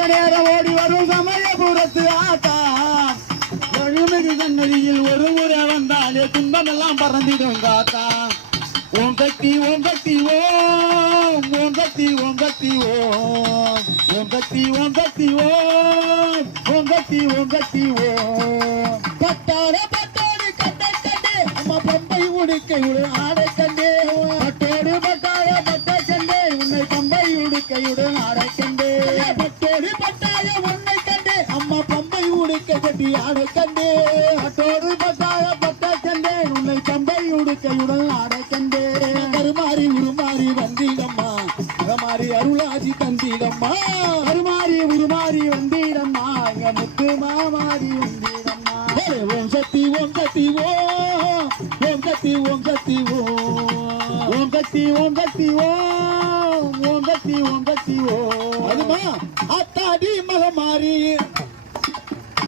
நேரம் ஓடி வரும் சமயபுரத்து ஆத்தா எழுமிகு சன்னதியில் ஒரு முறை வந்தாலே துன்பமெல்லாம் பறந்திடும் காத்தா ஓம் சக்தி ஓம் சக்தி ஓம் ஓம் சக்தி ஓம் சக்தி ஓம் ஓம் சக்தி ஓம் சக்தி ஓம் ஓம் சக்தி ஓம் சக்தி ஓம் பட்டார பட்டாடு கண்டே கண்டே அம்மா பம்பை உடுக்கையுடன் ஆடை கண்டே பட்டோடு பட்டார பட்டை கண்டே உன்னை பம்பை உடுக்கையுடன் ஆடை கண்டே பட்டோடு பட்டாய உன்னை கண்டே அம்மா பம்பை உடுக்கை கட்டி ஆடை கண்டே பட்டோடு பட்டாய பட்டை கண்டே உன்னை பம்பை உடுக்கையுடன் ஆடை கண்டே கருமாறி உருமாறி வந்தீடம்மா மாறி அருளாசி தந்தீடம்மா கருமாறி உருமாறி வந்தீடம்மா எங்க முத்து மாமாரி வந்தீடம்மா ஓம் சக்தி ஓம் சக்தி ஓம் ஓம் சக்தி ஓம் சக்தி ஓம் சக்தி ஓம் சக்தி ஓம் ஓம் சக்தி ஓம் சக்தி ஓம் அதுமா அத்தாடி மகமாரி